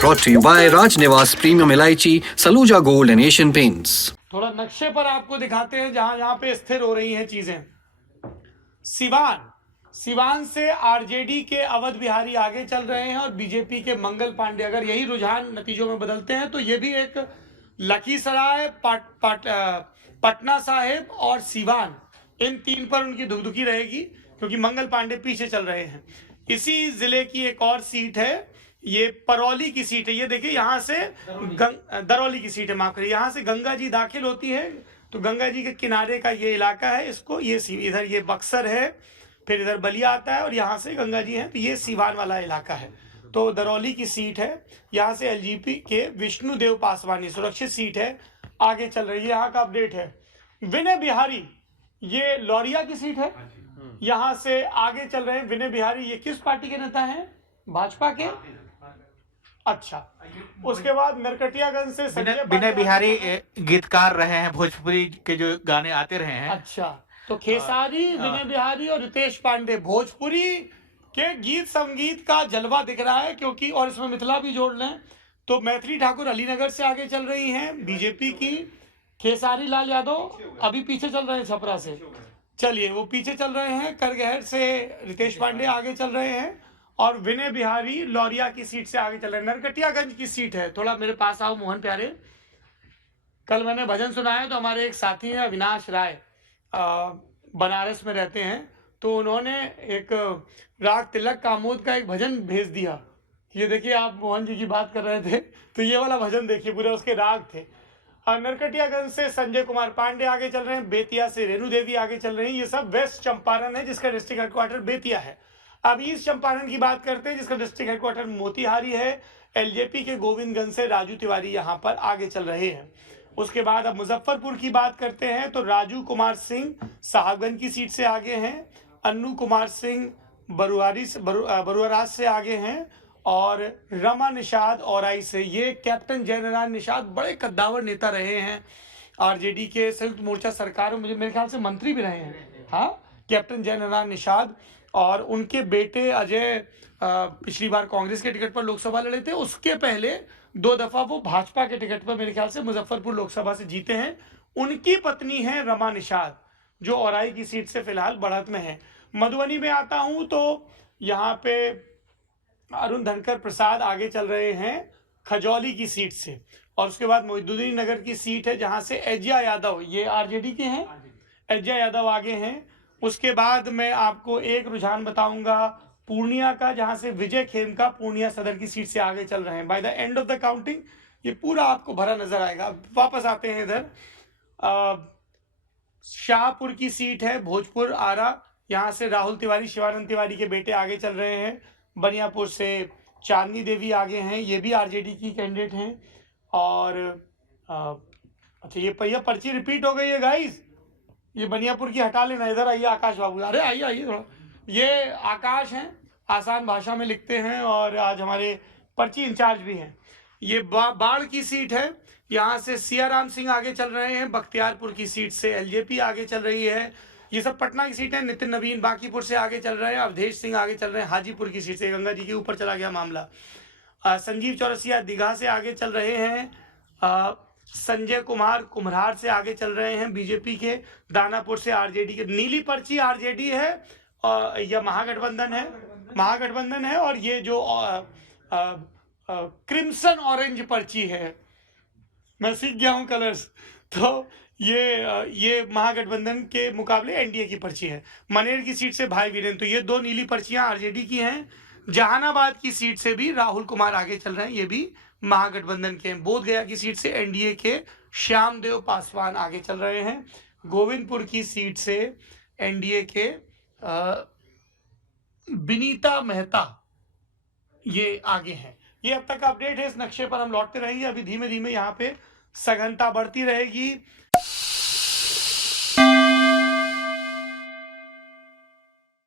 Brought to you by Raj Niwas Premium Elaichi, Saluja Gold and Asian Paints. थोड़ा नक्शे पर आपको दिखाते हैं जहां जहां पे स्थिर हो रही हैं चीजें। सिवान से आरजेडी के अवध बिहारी आगे चल रहे हैं और बीजेपी के मंगल पांडे। अगर यही रुझान नतीजों में बदलते हैं तो ये भी एक लखीसराय, पटना साहिब और सिवान, इन तीन पर उनकी धुकधुकी रहेगी क्योंकि मंगल पांडे पीछे चल रहे हैं। इसी जिले की एक और सीट है, ये परौली की सीट है। ये देखिए यहाँ से दरौली की सीट है, माफ करिए। यहाँ से गंगा जी दाखिल होती है तो गंगा जी के किनारे का ये इलाका है, इसको ये इधर ये बक्सर है, फिर इधर बलिया आता है और यहाँ से गंगा जी है, तो ये सीवान वाला इलाका है। तो दरौली की सीट है, यहाँ से एलजेपी के विष्णुदेव पासवानी सुरक्षित सीट है, आगे चल रही है। यहाँ का अपडेट है विनय बिहारी, ये लौरिया की सीट है, यहाँ से आगे चल रहे हैं विनय बिहारी। ये किस पार्टी के नेता हैं? भाजपा के। अच्छा, उसके बाद नरकटियागंज से विनय बिहारी गीतकार रहे हैं, भोजपुरी के जो गाने आते रहे हैं। अच्छा, तो खेसारी, विनय बिहारी और रितेश पांडे भोजपुरी के गीत संगीत का जलवा दिख रहा है, क्योंकि और इसमें मिथिला भी जोड़ लें तो मैथिली ठाकुर अलीनगर से आगे चल रही हैं बीजेपी की। खेसारी लाल यादव अभी पीछे चल रहे हैं छपरा से, चलिए वो पीछे चल रहे हैं। करगहर से रितेश पांडे आगे चल रहे हैं और विनय बिहारी लौरिया की सीट से आगे चल रहे हैं। नरकटियागंज की सीट है, थोड़ा मेरे पास आओ मोहन प्यारे। कल मैंने भजन सुनाया तो हमारे एक साथी हैं अविनाश राय, बनारस में रहते हैं, तो उन्होंने एक राग तिलक कामोद का एक भजन भेज दिया। ये देखिए, आप मोहन जी की बात कर रहे थे तो ये वाला भजन देखिए, पूरे उसके राग थे। नरकटियागंज से संजय कुमार पांडे आगे चल रहे हैं, बेतिया से रेणु देवी आगे चल रही हैं। ये सब वेस्ट चंपारण है जिसका डिस्ट्रिक्ट हेडक्वार्टर बेतिया है। अब ईस्ट चंपारण की बात करते हैं जिसका डिस्ट्रिक्ट हेडक्वार्टर मोतिहारी है। एलजेपी के गोविंदगंज से राजू तिवारी यहाँ पर आगे चल रहे हैं। उसके बाद अब मुजफ्फरपुर की बात करते हैं तो राजू कुमार सिंह साहबगंज की सीट से आगे हैं, अन्नू कुमार सिंह बरुआराज से आगे हैं और रमा निषाद औराई से। ये कैप्टन जयनारायण निषाद बड़े कद्दावर नेता रहे हैं आरजेडी के संयुक्त मोर्चा सरकार में, मुझे मेरे ख्याल से मंत्री भी रहे हैं। हाँ, कैप्टन जयनारायण निषाद और उनके बेटे अजय पिछली बार कांग्रेस के टिकट पर लोकसभा लड़े थे, उसके पहले 2 दफा वो भाजपा के टिकट पर मेरे ख्याल से मुजफ्फरपुर लोकसभा से जीते हैं। उनकी पत्नी है रमा निषाद जो औराई की सीट से फिलहाल बढ़त में है। मधुबनी में आता हूं तो यहाँ पे अरुण धनकर प्रसाद आगे चल रहे हैं खजौली की सीट से, और उसके बाद मोहिउद्दीन नगर की सीट है जहां से एजिया यादव, ये आरजेडी के हैं, एजिया यादव आगे हैं। उसके बाद मैं आपको एक रुझान बताऊंगा पूर्णिया का, जहां से विजय खेमका पूर्णिया सदर की सीट से आगे चल रहे हैं। By the end of the counting ये पूरा आपको भरा नजर आएगा। वापस आते हैं इधर, शाहपुर की सीट है भोजपुर आरा, यहाँ से राहुल तिवारी शिवानंद तिवारी के बेटे आगे चल रहे हैं। बनियापुर से चांदनी देवी आगे हैं, ये भी आरजेडी की कैंडिडेट हैं। और अच्छा, ये पर्ची रिपीट हो गई है गाइस, ये बनियापुर की हटा लेना। इधर आइए आकाश बाबू, अरे आइए आइए थोड़ा। ये आकाश हैं, आसान भाषा में लिखते हैं और आज हमारे पर्ची इंचार्ज भी हैं। ये बाढ़ की सीट है, यहाँ से सियाराम सिंह आगे चल रहे हैं। बख्तियारपुर की सीट से एलजेपी आगे चल रही है। ये सब पटना की सीट है। नितिन नवीन बांकीपुर से आगे चल रहे हैं। अवधेश सिंह आगे चल रहे हैं हाजीपुर की सीट से, गंगा जी के ऊपर चला गया मामला। संजीव चौरसिया दीघा से आगे चल रहे हैं। संजय कुमार कुम्हरार से आगे चल रहे हैं बीजेपी के। दानापुर से आरजेडी के, नीली पर्ची आरजेडी है या महागठबंधन है और ये जो क्रिम्सन ऑरेंज पर्ची है, मैं सीख गया हूँ कलर्स, तो ये महागठबंधन के मुकाबले एनडीए की पर्ची है। मनेर की सीट से भाई वीरेंद्र, तो ये 2 नीली पर्चियां आरजेडी की हैं। जहानाबाद की सीट से भी राहुल कुमार आगे चल रहे हैं, ये भी महागठबंधन के हैं। बोधगया की सीट से एनडीए के श्यामदेव पासवान आगे चल रहे हैं। गोविंदपुर की सीट से एनडीए के विनीता मेहता ये आगे हैं। ये अब तक का अपडेट है। इस नक्शे पर हम लौटते रहेंगे। अभी धीमे धीमे यहाँ पे सघनता बढ़ती रहेगी।